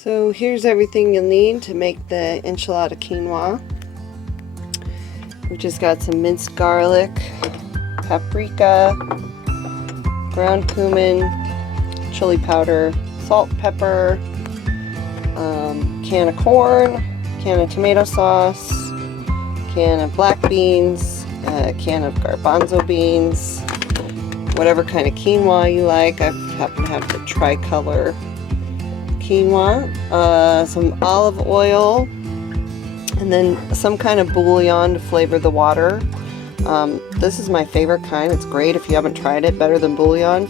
So here's everything you'll need to make the enchilada quinoa. We just got some minced garlic, paprika, ground cumin, chili powder, salt, pepper, can of corn, can of tomato sauce, can of black beans, can of garbanzo beans, whatever kind of quinoa you like. I happen to have the tricolor quinoa, some olive oil, and then some kind of bouillon to flavor the water. This is my favorite kind. It's great if you haven't tried it, better than bouillon.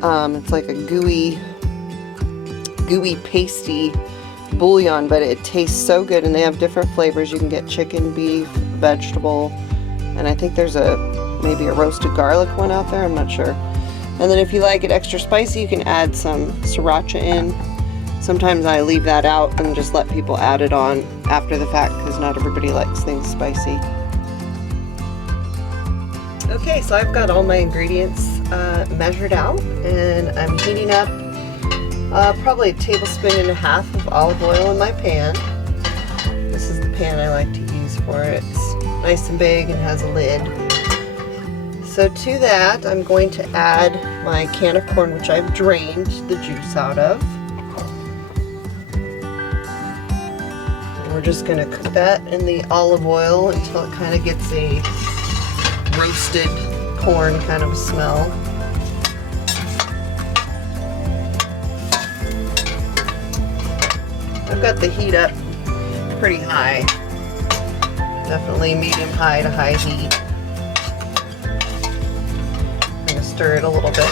It's like a gooey pasty bouillon, but it tastes so good, and they have different flavors. You can get chicken, beef, vegetable, and I think there's maybe a roasted garlic one out there, I'm not sure. And then if you like it extra spicy, you can add some sriracha in. Sometimes I leave that out and just let people add it on after the fact because not everybody likes things spicy. Okay, so I've got all my ingredients measured out, and I'm heating up probably 1.5 tablespoons of olive oil in my pan. This is the pan I like to use for it. It's nice and big and has a lid. So to that, I'm going to add my can of corn, which I've drained the juice out of. We're just going to cook that in the olive oil until it kind of gets a roasted corn kind of smell. I've got the heat up pretty high. Definitely medium high to high heat. I'm going to stir it a little bit.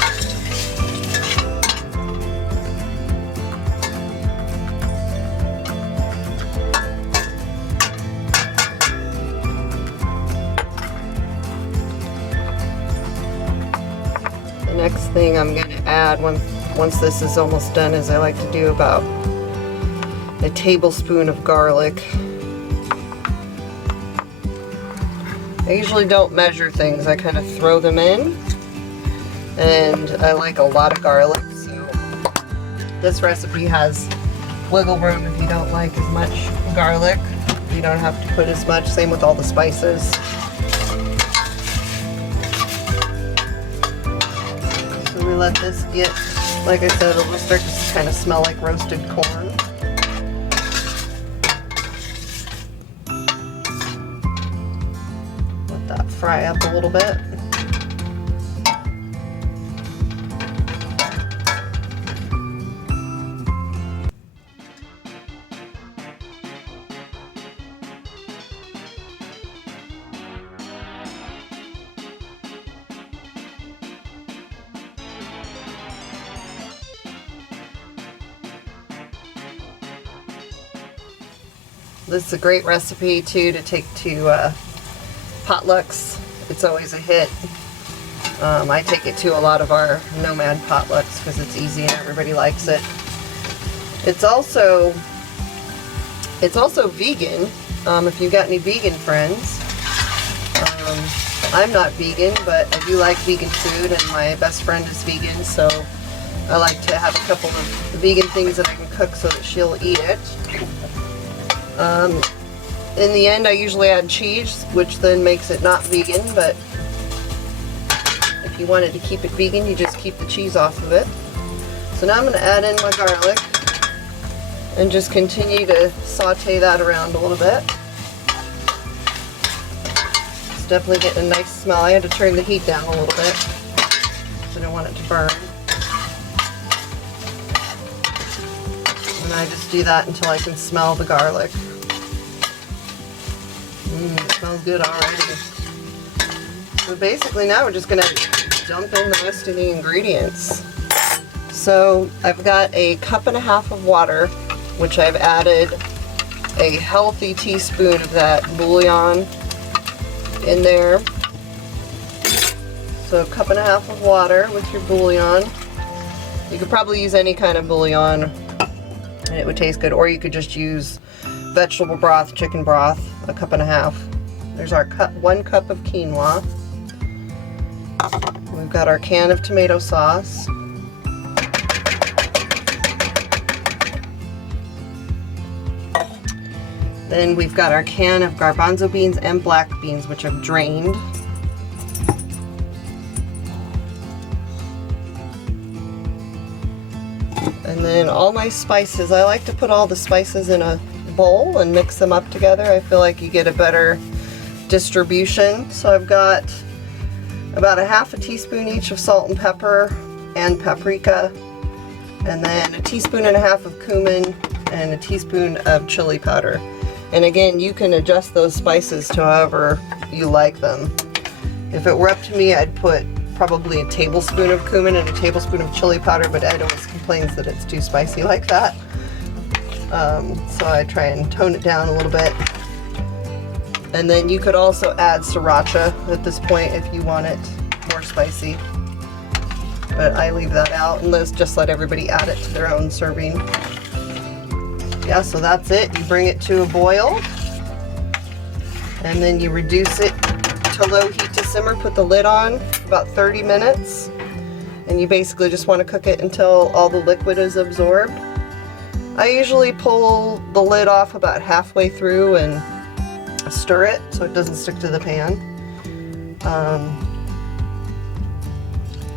Next thing I'm going to add once this is almost done is I like to do about a tablespoon of garlic. I usually don't measure things, I kind of throw them in, and I like a lot of garlic, so this recipe has wiggle room if you don't like as much garlic. You don't have to put as much, same with all the spices. We let this get, like I said, it'll start to kind of smell like roasted corn. Let that fry up a little bit. This is a great recipe too to take to potlucks. It's always a hit. I take it to a lot of our nomad potlucks because it's easy and everybody likes it. It's also vegan. If you've got any vegan friends. I'm not vegan, but I do like vegan food, and my best friend is vegan, so I like to have a couple of vegan things that I can cook so that she'll eat it. In the end, I usually add cheese, which then makes it not vegan, but if you wanted to keep it vegan, you just keep the cheese off of it. So now I'm going to add in my garlic and just continue to saute that around a little bit. It's definitely getting a nice smell. I had to turn the heat down a little bit because I don't want it to burn. And I just do that until I can smell the garlic. It smells good already. So basically now we're just going to dump in the rest of the ingredients. So I've got 1.5 cups of water, which I've added a healthy teaspoon of that bouillon in there. So 1.5 cups of water with your bouillon. You could probably use any kind of bouillon and it would taste good, or you could just use vegetable broth, chicken broth, 1.5 cups. There's our 1 cup of quinoa. We've got our can of tomato sauce. Then we've got our can of garbanzo beans and black beans, which I've drained. And then all my spices. I like to put all the spices in a bowl and mix them up together. I feel like you get a better distribution. So I've got about 1/2 teaspoon each of salt and pepper and paprika, and then 1.5 teaspoons of cumin and 1 teaspoon of chili powder. And again, you can adjust those spices to however you like them. If it were up to me, I'd put probably 1 tablespoon of cumin and 1 tablespoon of chili powder, but Ed always complains that it's too spicy like that. So I try and tone it down a little bit. And then you could also add sriracha at this point if you want it more spicy. But I leave that out and just let everybody add it to their own serving. Yeah, so that's it. You bring it to a boil, and then you reduce it to low heat to simmer. Put the lid on about 30 minutes, and you basically just want to cook it until all the liquid is absorbed. I usually pull the lid off about halfway through and stir it so it doesn't stick to the pan.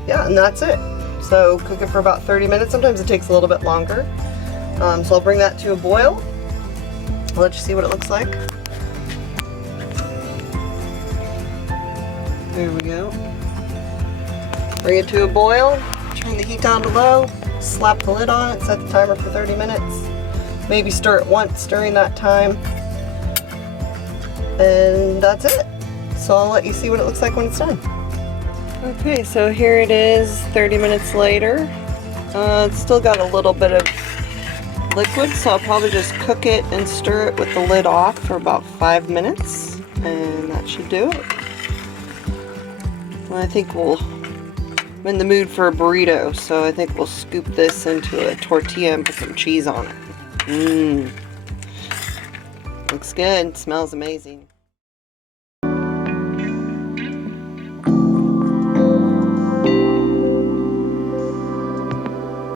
Yeah, and that's it. So cook it for about 30 minutes. Sometimes it takes a little bit longer. So I'll bring that to a boil. I'll let you see what it looks like. There we go. Bring it to a boil, turn the heat down to low, slap the lid on it, set the timer for 30 minutes. Maybe stir it once during that time. And that's it. So I'll let you see what it looks like when it's done. Okay, so here it is 30 minutes later. It's still got a little bit of liquid, so I'll probably just cook it and stir it with the lid off for about 5 minutes, and that should do it. Well, I think I'm in the mood for a burrito, so I think we'll scoop this into a tortilla and put some cheese on it. Looks good, smells amazing.